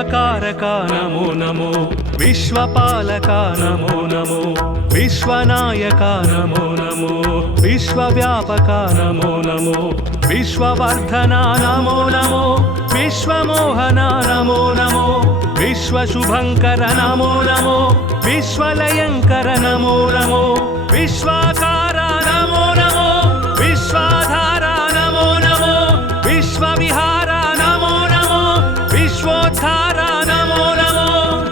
विश्वकारक नमो नमो विश्वपालक नमो नमो विश्वनायक नमो नमो विश्वव्यापक नमो नमो विश्ववर्धन नमो नमो विश्वमोहन नमो नमो विश्वशुभंकर नमो नमो विश्वलयंकर नमो नमो विश्वाकार नमो नमो विश्वाधार नमो नमो विश्वविहार नमो नमो विश्वोद्धार नमो नमो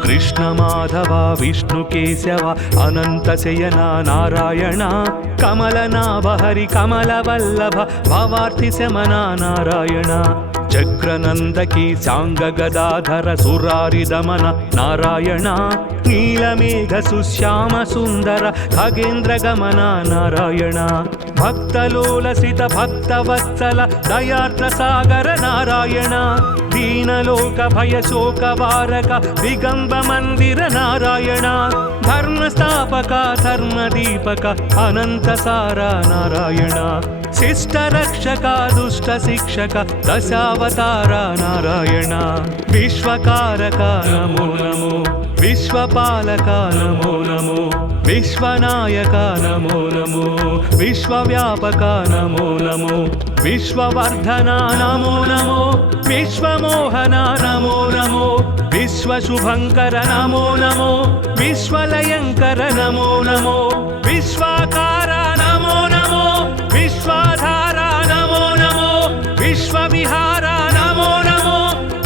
कृष्ण माधव विष्णु केशव अनंत शयन नारायण कमलनाभ हरि कमलवल्लभ भवार्थि शमन नारायण चक्रनंदकी सांग गदाधर सुरारि दमन नारायण नीलमेघ सुश्याम सुंदर खगेन्द्र गमन नारायण भक्तलोलसित भक्तवत्सल दयार्द्र सागर नारायण दीनलोक भय शोक वारक दिगंब मंदिर नारायण धर्मस्थापक धर्मदीपक अनंत सार नारायण शिष्ट रक्षक दुष्ट शिक्षक दशावतार नारायण विश्वकारक नमो नमो विश्वपालक नमो नमो विश्वनायक नमो नमो विश्वव्यापक नमो नमो विश्ववर्धन नमो नमो विश्वमोहन नमो नमो विश्वशुभंकर नमो नमो विश्वलयंकर नमो नमो विश्वाकार नमो नमो विश्वाधार नमो नमो विश्वविहार नमो नमो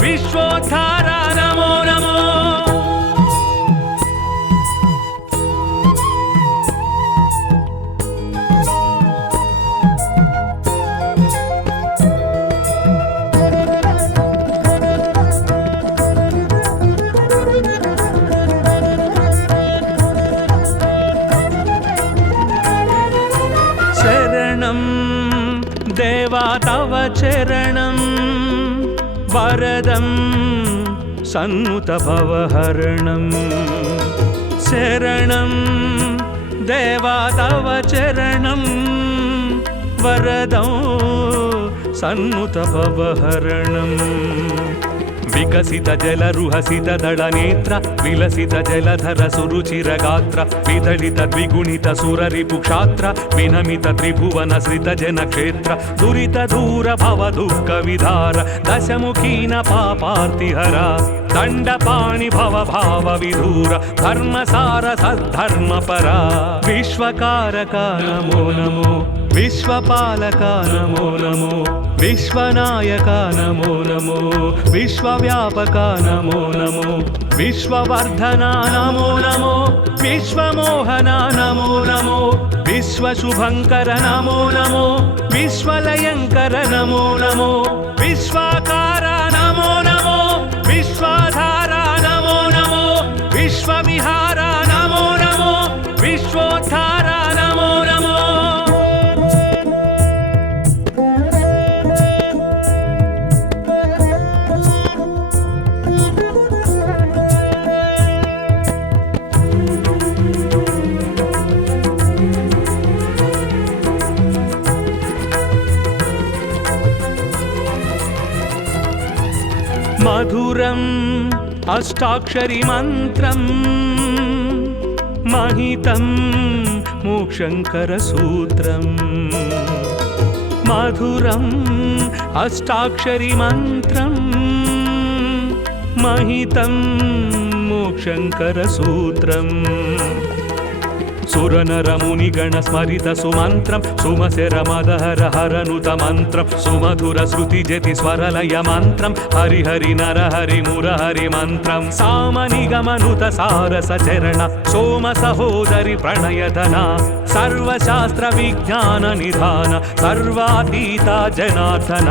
विश्वोद्धार नमो नमो देवा तव चरणं वरदं सन्नुत भवहरणं शरणं देवा तव चरणं वरदं सन्नुत भवहरणं विकसित जलरुहसित दळनेत्र विलसित जलधर सुरुचिर गात्र विदलित द्विगुणित सुररिपुक्षात्र विनमित त्रिभुवन श्रित जनक्षेत्र दुरित दूर भव दुःख विधार दशमुखीन पापार्तिहर दण्डपाणि भव भाव विधूर धर्मसार सद्धर्मपरा विश्वकारक नमो नमो विश्वपालक नमो नमो विश्वनायक नमो नमो विश्वव्यापक नमो नमो विश्ववर्धन नमो नमो विश्वमोहन नमो नमो विश्वशुभंकर नमो नमो विश्वलयंकर नमो नमो विश्वाकार नमो नमो विश्वाधार नमो नमो विश्वविहार नमो नमो विश्वोद्धार नमो नमो मधुरम् अष्टाक्षरी मन्त्रं महितं मोक्षङ्करसूत्रं मधुरम् अष्टाक्षरी मन्त्रं महितं मोक्षङ्करसूत्रम् सुरनरमुनिगण स्मरित सुमन्त्रं सुमसेर मदहर हरनुत मन्त्रं सुमधुर श्रुति जति स्वरलय मन्त्रं हरि हरि नर हरि मुरहरि मन्त्रं सामनिगमनुत सारस चरण सोम सहोदरि प्रणयधन सर्वशास्त्र विज्ञान निधान सर्वातीता जनार्दन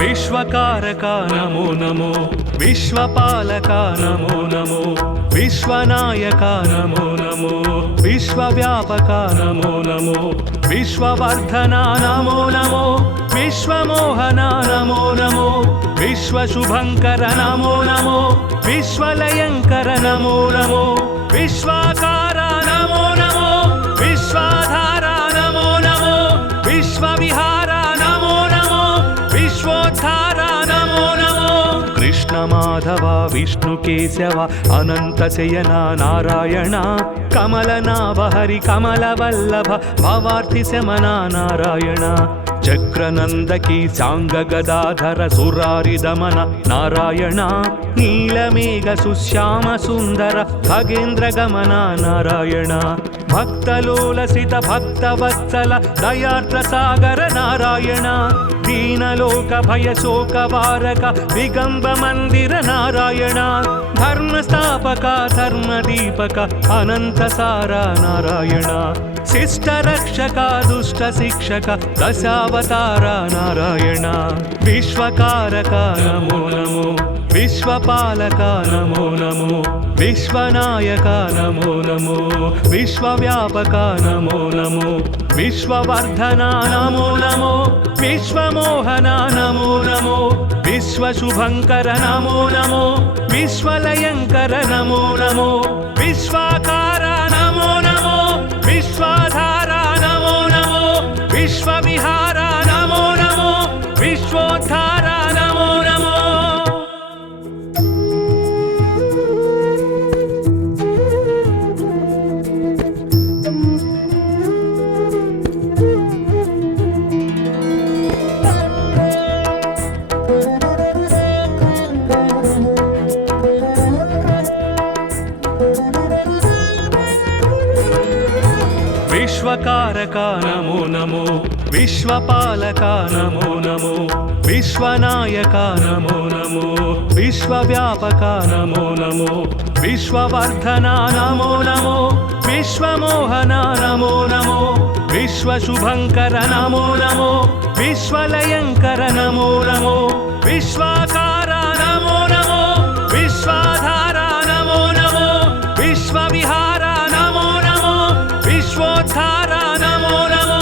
विश्वकारक नमो नमो विश्वपालक नमो नमो विश्वनायक नमो नमो विश्वव्यापक नमो नमो विश्ववर्धन नमो नमो विश्वमोहन नमो नमो विश्वशुभंकर नमो नमो विश्वलयंकर नमो नमो विश्वाकार नमो नमो विश्वाधार नमो नमो विश्वविहार नमो नमो विश्वोद्धार नमो नमो कृष्ण ಮಾಧವ ವಿಷ್ಣು ಕೇಶವ ಅನಂತ ಶಯನ ನಾರಾಯಣ ಕಮಲನಾಭ ಹರಿ ಕಮಲವಲ್ಲಭ ಭವಾರ್ಥಿ ಶಮನ ನಾರಾಯಣ ಚಕ್ರನಂದಕಿ ಸಾಂಗ ಗದಾಧರ ಸುರಾರಿ ದಮನ ನಾರಾಯಣ ನೀಲಮೇಘ ಸುಶ್ಯಾಮ ಸುಂದರ ಖಗೇಂದ್ರ ಗಮನ ನಾರಾಯಣ ಭಕ್ತಲೋಲಸಿತ ಭಕ್ತವತ್ಸಲ ದಯಾರ್ಥ ಸಾಗರ ನಾರಾಯಣ ದೀನಲೋಕ ಭಯ ಶೋಕ ವಾರಕ ದಿಗಂಬ ಮಂದಿರ ನಾರಾಯಣ ಧರ್ಮ ಸ್ಥಾಪಕ ಧರ್ಮ ದೀಪಕ ಅನಂತ ಸಾರ ನಾರಾಯಣ ಶಿಷ್ಟ ರಕ್ಷಕ ದುಷ್ಟ ಶಿಕ್ಷಕ ದಶಾವತಾರ ನಾರಾಯಣ ವಿಶ್ವಕಾರಕ ನಮೋ ನಮೋ ವಿಶ್ವಪಾಲಕ ನಮೋ ನಮೋ ವಿಶ್ವನಾಯಕ ನಮೋ ನಮೋ ವಿಶ್ವವ್ಯಾಪಕ ನಮೋ ನಮೋ ವಿಶ್ವವರ್ಧನ ನಮೋ ನಮೋ ವಿಶ್ವಮೋಹನ ನಮೋ ನಮೋ ವಿಶ್ವಶುಭಂಕರ ನಮೋ ನಮೋ ವಿಶ್ವಲಯಂಕರ ನಮೋ ನಮೋ ವಿಶ್ವಾಕಾರ ನಮೋ ನಮೋ ವಿಶ್ವಾಧಾರ ನಮೋ ನಮೋ ವಿಶ್ವವಿಹಾರ ನಮೋ ನಮೋ ವಿಶ್ವೋದ್ಧಾರ ನಮೋ ನಮೋ ವಿಶ್ವಕಾರಕ ನಮೋ ನಮೋ ವಿಶ್ವಪಾಲಕ ನಮೋ ನಮೋ ವಿಶ್ವನಾಯಕ ನಮೋ ನಮೋ ವಿಶ್ವವ್ಯಾಪಕ ನಮೋ ನಮೋ ವಿಶ್ವವರ್ಧನ ನಮೋ ನಮೋ ವಿಶ್ವಮೋಹನ ನಮೋ ನಮೋ ವಿಶ್ವಶುಭಂಕರ ನಮೋ ನಮೋ ವಿಶ್ವಲಯಂಕರ ನಮೋ ನಮೋ ವಿಶ್ವಾಕಾರ ನಮೋ ನಮೋ ವಿಶ್ವಾಧಾರ ನಮೋ ನಮೋ ವಿಶ್ವವಿಹಾರ ನಮೋ ನಮೋ ವಿಶ್ವೋದ್ಧಾರ ನಮೋ ನಮೋ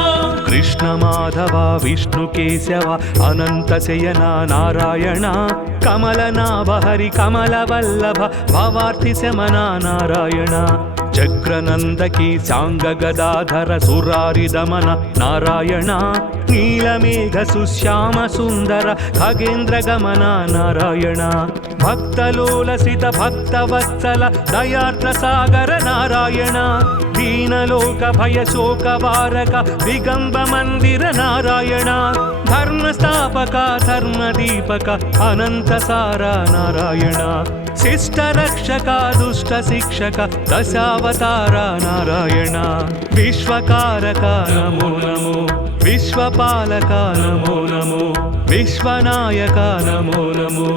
ಕೃಷ್ಣ ಮಾಧವ ವಿಷ್ಣು ಕೇಶವ ಅನಂತ ಶಯನ ನಾರಾಯಣ ಕಮಲನಾಭ ಹರಿ ಕಮಲವಲ್ಲಭ ಭವಾರ್ಥಿ ಶಮನ ನಾರಾಯಣ ಚಕ್ರನಂದಕಿ ಸಾಂಗ ಗದಾಧರ ಸುರಾರಿ ದಮನ ನಾರಾಯಣ ನೀಲಮೇಘ ಸುಶ್ಯಾಮ ಸುಂದರ ಖಗೇಂದ್ರ ಗಮನ ನಾರಾಯಣ ಭಕ್ತಲೋಲಸಿತ ಭಕ್ತವತ್ಸಲ ದಯಾರ್ಥ ಸಾಗರ ನಾರಾಯಣ ದೀನಲೋಕ ಭಯ ಶೋಕ ವಾರಕ ದಿಗಂಬ ಮಂದಿರ ನಾರಾಯಣ ಧರ್ಮ ಸ್ಥಾಪಕ ಧರ್ಮ ದೀಪಕ ಅನಂತ ಸಾರ ನಾರಾಯಣ ಶಿಷ್ಟ ರಕ್ಷಕ ದುಷ್ಟ ಶಿಕ್ಷಕ ದಶಾವತಾರ ನಾರಾಯಣ ವಿಶ್ವಕಾರಕ ನಮೋ ನಮೋ ವಿಶ್ವಪಾಲಕ ನಮೋ ನಮೋ ವಿಶ್ವನಾಯಕ ನಮೋ ನಮೋ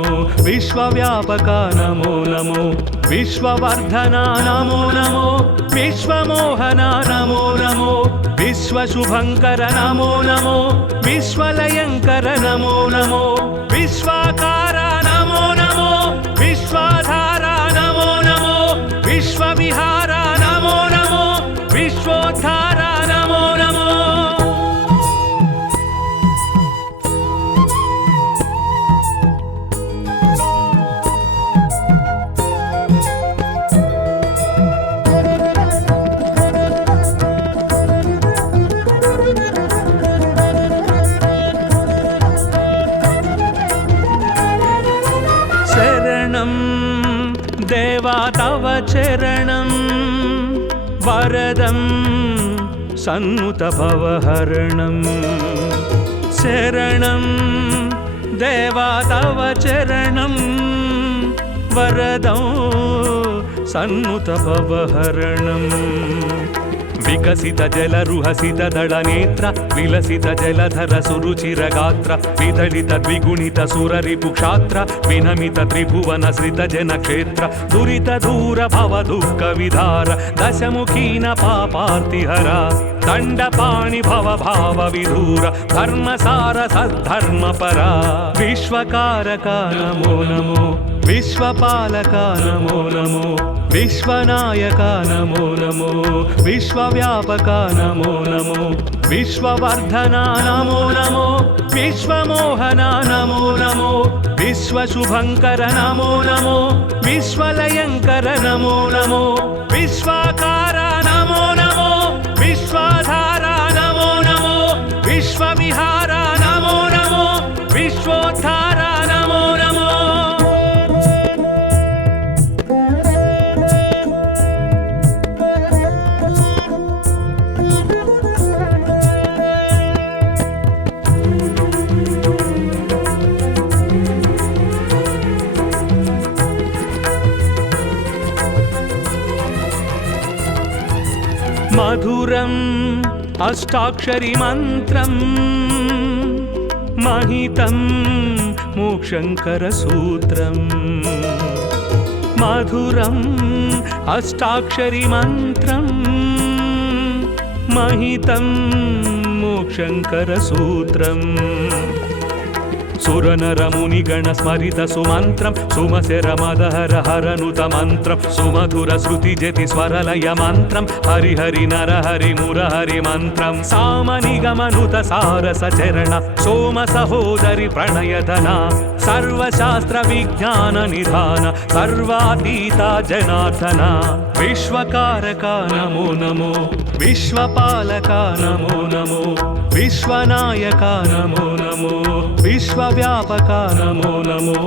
ವಿಶ್ವವ್ಯಾಪಕ ನಮೋ ನಮೋ ವಿಶ್ವವರ್ಧನ ನಮೋ ನಮೋ ವಿಶ್ವಮೋಹನ ನಮೋ ನಮೋ ವಿಶ್ವಶುಭಂಕರ ನಮೋ ನಮೋ ವಿಶ್ವಲಯಂಕರ ನಮೋ ನಮೋ ವಿಶ್ವಾಕಾರ ನಮೋ ನಮೋ ವಿಶ್ವಾಧಾರ ನಮೋ ನಮೋ ವಿಶ್ವವಿಹಾರ ನಮೋ ನಮೋ ವಿಶ್ವೋದ್ಧಾರ ನಮೋ ನಮೋ देवा तव चरणं वरदं सन्नुत भवहरणं शरणं देवा तव चरणं वरदं सन्नुत भवहरणं विकसित जलरुहसित दळनेत्र विलसित जलधर सुरुचिर गात्र विदलित द्विगुणित सुररिपुक्षात्र विनमित त्रिभुवन श्रित जनक्षेत्र दुरित दूर भव दुःख विधार दशमुखीन पापार्तिहर दण्डपाणि भव भाव विधूर धर्मसार सद्धर्मपरा विश्वकारक नमो नमो विश्वपालक नमो नमो विश्वनायक नमो नमो विश्वव्यापक नमो नमो विश्ववर्धन नमो नमो विश्वमोहन नमो नमो विश्वशुभंकर नमो नमो विश्वलयंकर नमो नमो विश्वाकार नमो नमो विश्वाधार नमो नमो विश्वविहार नमो नमो विश्वोद्धार नमो नमो मधुरम् अष्टाक्षरी मन्त्रम् महितं मोक्षङ्करसूत्रम् मधुरम् अष्टाक्षरी मन्त्रम् महितं मोक्षङ्करसूत्रम् सुरनरमुनिगण स्मरित सुमन्त्रं सुमसेरमदहर हरनुत मन्त्रं सुमधुर श्रुतिजति स्वरलय मन्त्रं हरिहरि नरहरि मुरहरि मन्त्रं सामनिगमनुत सारसचरण सोम सहोदरि प्रणयधना सर्वशास्त्र विज्ञान निधान सर्वातीता जनार्दना विश्वकारका नमो नमो विश्वपालका नमो नमो विश्वनायका नमो नमो विश्वव्यापका नमो नमो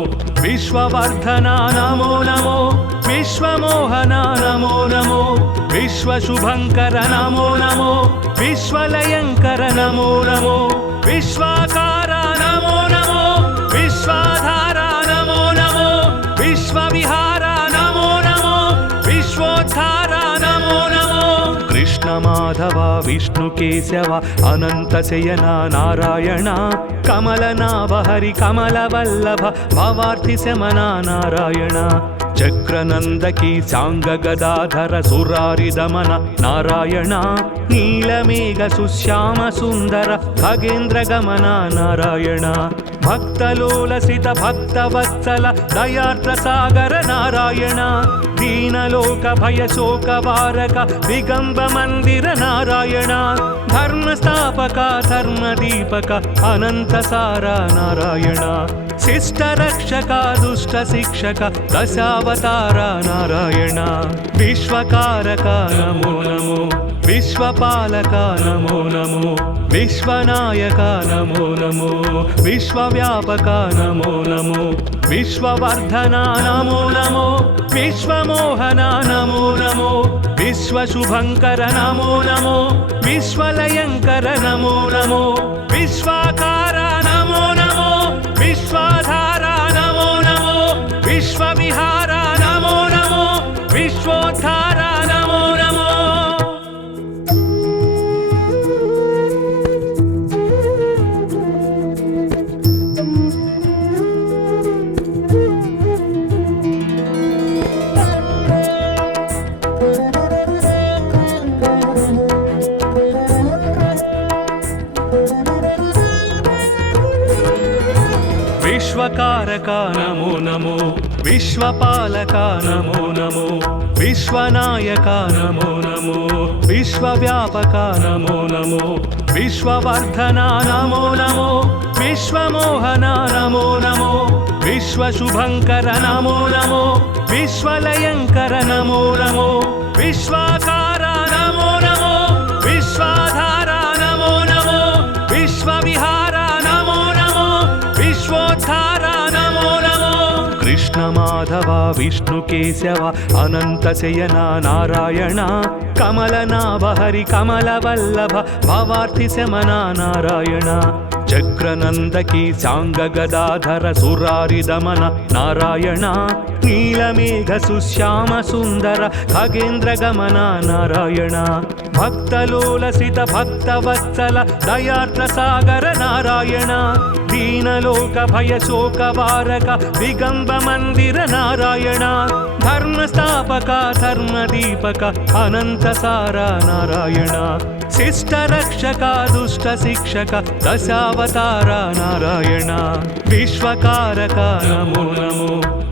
विश्ववर्धना नमो नमो विश्वमोहना नमो नमो विश्वशुभङ्कर नमो नमो विश्वलयङ्कर नमो नमो विश्वाकारा नमो नमो विश्वाधारा नमो नमो विश्वविहारा नमो नमो विश्वोद्धारा नमो नमो कृष्ण माधव विष्णु केशव अनंत शयना नारायण कमलनाभ हरि कमलवल्लभ भवार्थि शमना नारायण चक्रनंदकी सांग गदाधर सुरारि दमन नारायण नीलमेघ सुश्याम सुंदर खगेन्द्र गमन नारायण भक्तलोलसित भक्तवत्सल दयार्द्र सागर नारायण दीनलोक भय शोक वारक दिगंब मंदिर नारायण धर्मस्थापक धर्मदीपक अनंत सारा नारायण शिष्ट रक्षक दुष्ट शिक्षक दशावतार नारायण विश्वकारक नमो नमो विश्वपालक नमो नमो विश्वनायक नमो नमो विश्वव्यापक नमो नमो विश्ववर्धना नमो नमो विश्वमोहना नमो नमो विश्वशुभङ्कर नमो नमो विश्वलयङ्कर नमो नमो विश्वाकारा नमो नमो विश्वाधारा नमो नमो विश्वविहारा नमो नमो विश्वोद्धारा नमो नमो विश्वकारक नमो नमो विश्वपालक नमो नमो विश्वनायक नमो नमो विश्वव्यापक नमो नमो विश्ववर्धना नमो नमो विश्वमोहना नमो नमो विश्वशुभङ्कर नमो नमो विश्वलयङ्कर नमो नमो विश्वाकारा नमो नमो विश्वाधारा नमो नमो विश्वविहारा नमो नमो विश्वोद्धारा नमो नमो कृष्ण माधव विष्णु केशव अनंत शयना नारायण कमलनाभ हरि कमलवल्लभ भवार्थि शमना नारायण चक्रनंदकी सांग गदाधर सुरारि दमन नारायण नीलमेघ सुश्याम सुंदर खगेन्द्र गमन नारायण भक्तलोलसित भक्तवत्सल दयार्द्र सागर नारायण दीनलोक भय शोक वारक दिगंब मंदिर नारायण धर्मस्थापक धर्मदीपक अनंत सारा नारायण शिष्ट रक्षक दुष्ट शिक्षक दशावतार नारायण विश्वकारक नमो नमो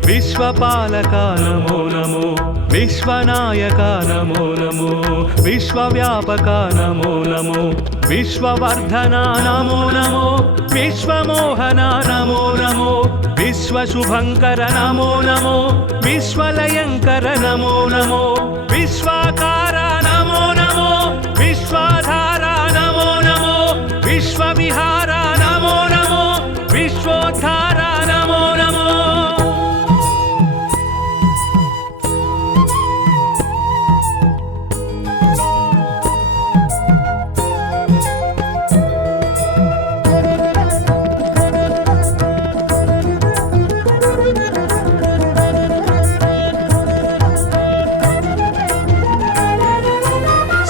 विश्वपालक नमो नमो विश्वनायक नमो नमो विश्वव्यापक नमो नमो विश्ववर्धना नमो नमो विश्वमोहना नमो नमो विश्वशुभङ्कर नमो नमो विश्वलयङ्कर नमो नमो विश्वाकारा नमो नमो विश्वाधारा नमो नमो विश्वविहारा नमो नमो विश्वोद्धारा नमो नमो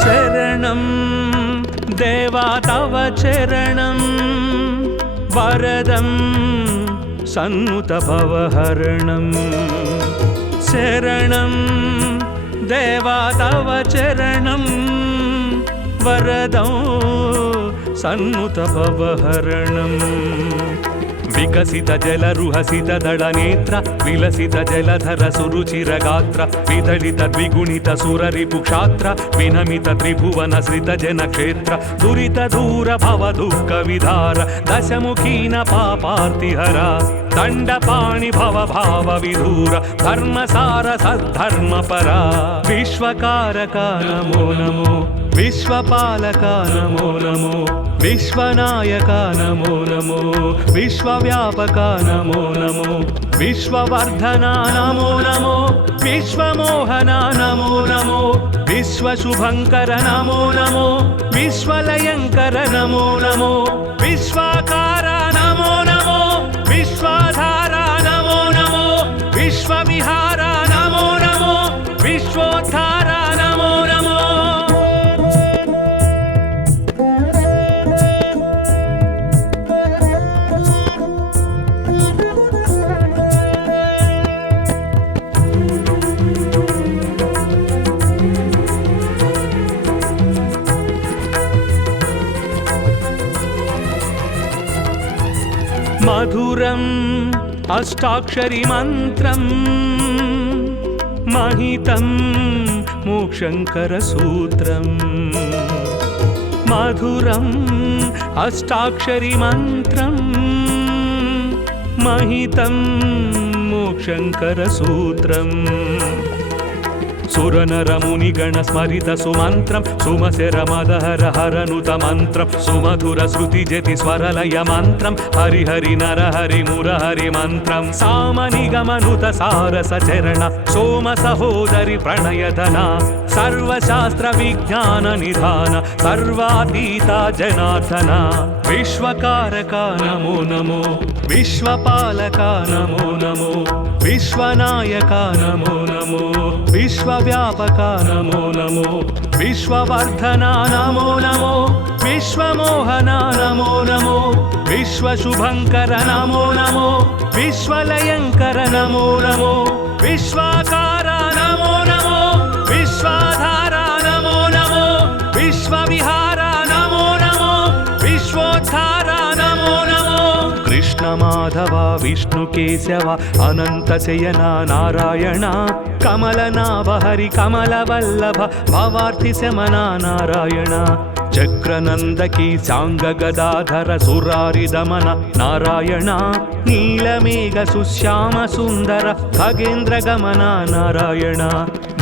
शरणं शरणं वरदं सन्नुतभवहरणं शरणं देवा तव चरणं वरदं सन्नुतभवहरणम् विकसित जलरुहसित दळनेत्र विलसित जलधर सुरुचिरगात्र विदलित द्विगुणित सुररिपुक्षात्र विनमित त्रिभुवन सृत जनक्षेत्र दुरित दूर भव दुःख विधार दशमुखीन पापार्तिहर दण्डपाणि भव भाव विधूर धर्मसार सद्धर्मपरा विश्वकारका नमो नमो विश्वपालका नमो नमो विश्वनायका नमो नमो विश्वव्यापका नमो नमो विश्ववर्धना नमो नमो विश्वमोहना नमो नमो विश्वशुभङ्कर नमो नमो विश्वलयङ्कर नमो नमो विश्वाकार नमो नमो विश्वाधारा नमो नमो विश्वविहारा नमो नमो विश्वोद्धारा नमो नमो मधुरम् अष्टाक्षरी मन्त्रं महितं मोक्षङ्करसूत्रम् मधुरम् अष्टाक्षरी मन्त्रं महितं मोक्षङ्करसूत्रम् सुरनरमुनिगण स्मरित सुमन्त्रं सुमशरमदहर हरनुत मन्त्रं सुमधुर श्रुतिजति स्वरलय मन्त्रं हरि हरि नर हरि मुरहरि मन्त्रं सामनिगमनुत सारस चरण सोम सहोदरि प्रणयधना सर्वशास्त्र विज्ञान निधान सर्वातीता जनार्दना विश्वकारका नमो नमो विश्वपालका नमो नमो विश्वनायका नमो नमो विश्वव्यापका नमो नमो विश्ववर्धना नमो नमो विश्वमोहना नमो नमो विश्वशुभङ्कर नमो नमो विश्वलयङ्कर नमो नमो विश्वाकार नमो नमो विश्वाधारा नमो नमो विश्वविहारा नमो नमो विश्वोद्धारा नमो नमो कृष्ण माधव विष्णु केशव अनंत शयना नारायण कमलनाभ हरि कमलवल्लभ भवार्ति शमना नारायण चक्रनंदकी सांग गदाधर सुरारि दमन नारायण नीलमेघ सुश्याम सुंदर खगेन्द्र गमन नारायण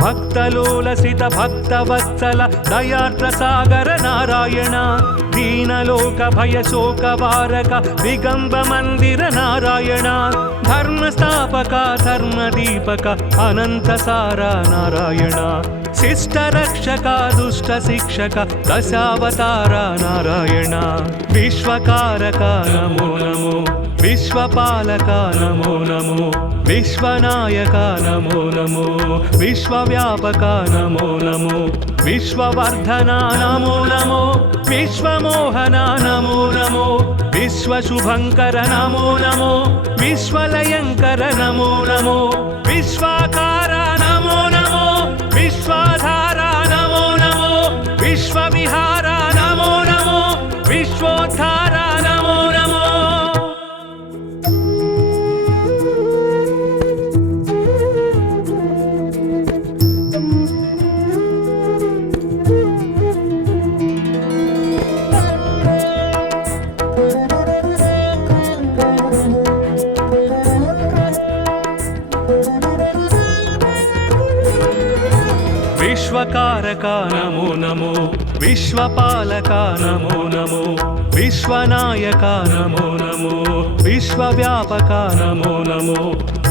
भक्तलोलसित भक्तवत्सल दयार्द्र सागर नारायण दीनलोक भय शोक वारक दिगंब मंदिर नारायण धर्म स्थापक धर्म दीपक अनंत सारा नारायण शिष्ट रक्षक दुष्ट शिक्षक दशावतार नारायण विश्वकारक नमो नमो विश्वपालक नमो नमो विश्वनायक नमो नमो विश्वव्यापक नमो नमो विश्ववर्धना नमो नमो विश्वमोहना नमो नमो विश्वशुभङ्कर नमो नमो विश्वलयङ्कर नमो नमो विश्वाकार नमो नमो विश्वाधारा नमो नमो विश्वविहारा नमो नमो विश्वोद्धारा नमो नमो विश्वकारका नमो नमो विश्वपालका नमो नमो विश्वनायका नमो नमो विश्वव्यापका नमो नमो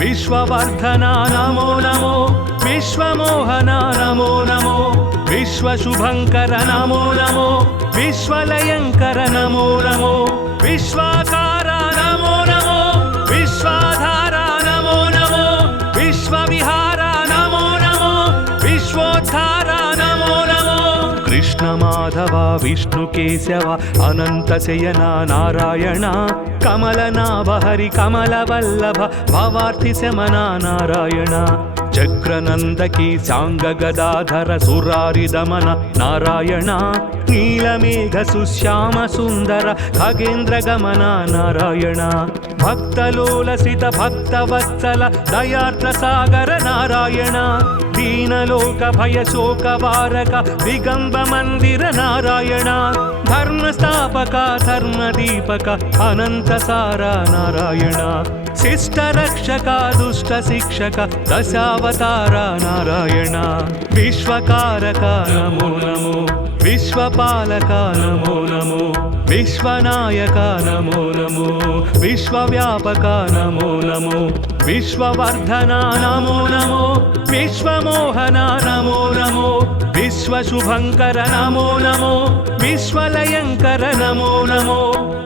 विश्ववर्धना नमो नमो विश्वमोहना नमो नमो विश्वशुभङ्कर नमो नमो विश्वलयङ्कर नमो नमो विश्वाकार नमो नमो विश्वाधारा नमो नमो विश्वविहारा नमो नमो विश्वोद्धारा नमो नमो कृष्ण कृष्णमाधव विष्णुकेशव अनन्तशयना नारायण कमलनाभ हरि कमलवल्लभ भवार्थिशमना नारायण चक्रनन्दकी साङ्गगदाधर सुरारिदमन नारायण नीलमेघ सुश्याम सुन्दर खगेन्द्रगमन नारायण भक्तलोलसित भक्तवत्सल दयार्द्रसागर नारायण दीनलोक भयशोकवारक दिगम्ब मन्दिर नारायण धर्मस्थापक धर्मदीपक अनन्तसार नारायण शिष्टरक्षक दुष्टशिक्षक दशावतार नारायण विश्वकारक नमो नमो विश्वपालक नमो नमो विश्वनायक नमो नमो विश्वव्यापक नमो नमो विश्ववर्धना नमो नमो विश्वमोहन नमो नमो विश्वशुभङ्कर नमो नमो विश्वलयङ्कर नमो नमो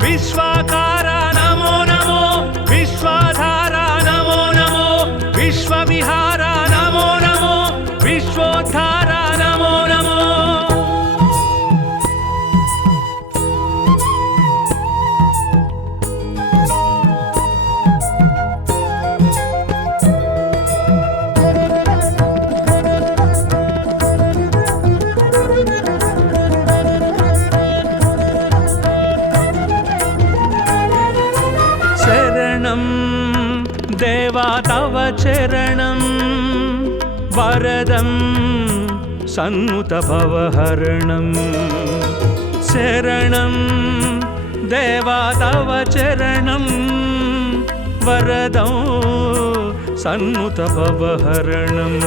विश्वाकार नमो नमो विश्वाधार नमो नमो विश्वविहार नमो नमो विश्वोद्धार नमो नमो देवा तव चरणं वरदं सन्नुत भवहरणं शरणं देवा तव चरणं वरदं सन्नुत भवहरणं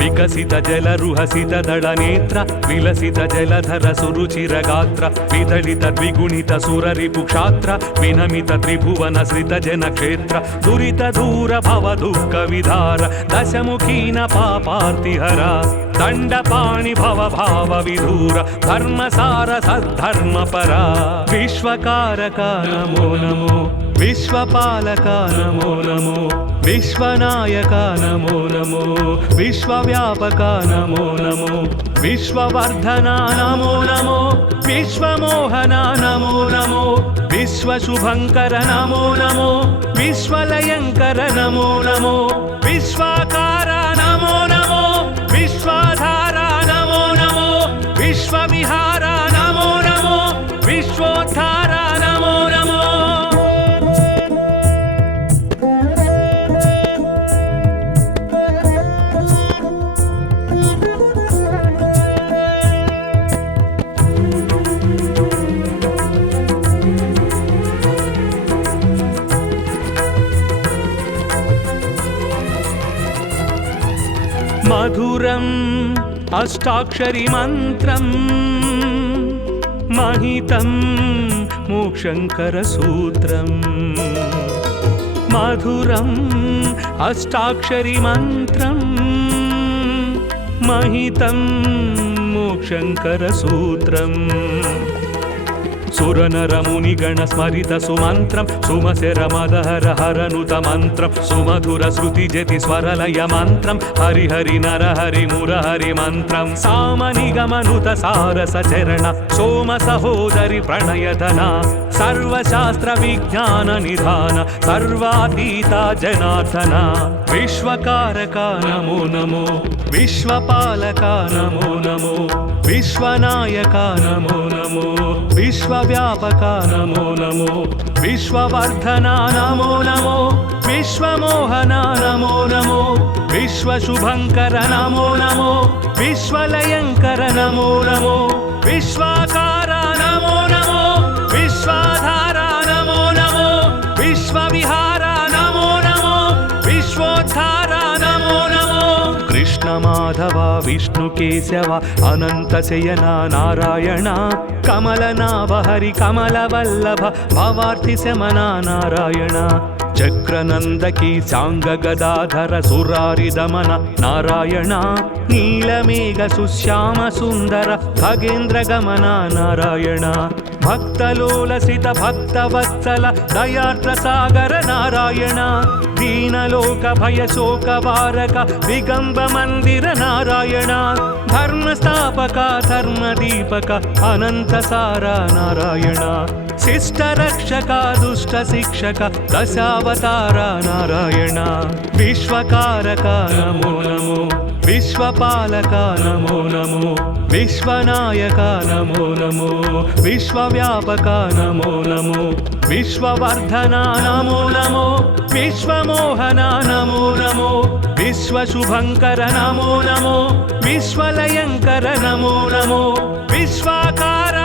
विकसित जलरुहसित दळनेत्र विलसित जलधर सुरुचिरगात्र विदलित द्विगुणित सुररिपुक्षात्र विनमित त्रिभुवन श्रित जनक्षेत्र दुरित दूर भव दुःख विधार दशमुखीन पापार्तिहर दण्डपाणि भव भाव विधूर धर्मसार सद्धर्मपरा विश्वकारक नमो नमो विश्वपालक नमो नमो विश्वनायक नमो नमो विश्वव्यापक नमो नमो विश्ववर्धना नमो नमो विश्वमोहन नमो नमो विश्वशुभङ्कर नमो नमो विश्वलयङ्कर नमो नमो विश्वाकार नमो नमो विश्वाधार नमो नमो विश्वविहार नमो नमो विश्वोद्धार नमो नमो मधुरम् अष्टाक्षरी मन्त्रं महितं मोक्षङ्करसूत्रम् मधुरम् अष्टाक्षरी मन्त्रं महितं मोक्षङ्करसूत्रम् सुरनरमुनिगण स्मरित सुमन्त्रं सुमशरमदहर हरनुत मन्त्रं सुमधुर श्रुतिजति स्वरलय मन्त्रं हरि हरि नर हरि मुरहरि मन्त्रं सामनिगमनुत सारस चरण सोम सहोदरि प्रणयधना सर्वशास्त्र विज्ञान निधान सर्वातीता जनार्दना विश्वकारक नमो नमो विश्वपालक नमो नमो विश्वनायक नमो नमो विश्वव्यापक नमो नमो विश्ववर्धना नमो नमो विश्वमोहन नमो नमो विश्वशुभङ्कर नमो नमो विश्वलयङ्कर नमो नमो विश्वाकार नमो नमो विश्वाधार नमो नमो विश्वविहार नमो नमो विश्वोद्धार नमो नमो कृष्णमाधव विष्णुकेशव अनन्तशयना नारायण कमलनाभ हरि कमलवल्लभ भवार्थिशमना नारायण చక్రనందకి సాంగ గదాధర సురారి దమన నారాయణ నీలమేఘ సుశ్యామ సుందర ఖగేంద్ర గమన నారాయణ భక్తలోలసిత భక్తవత్సల దయార్ద్ర సాగర నారాయణ దీనలోక భయ శోక వారక దిగంబ మందిర నారాయణ ధర్మస్థాపక ధర్మదీపక అనంత సార నారాయణ శిష్ట రక్షక దుష్ట శిక్షక దశావతార నారాయణ విశ్వకారక నమో నమో విశ్వపాలక నమో నమో విశ్వనాయక నమో నమో విశ్వవ్యాపక నమో నమో విశ్వవర్ధన నమో నమో విశ్వమోహన నమో నమో విశ్వశుభంకర నమో నమో విశ్వలయంకర నమో నమో విశ్వాకార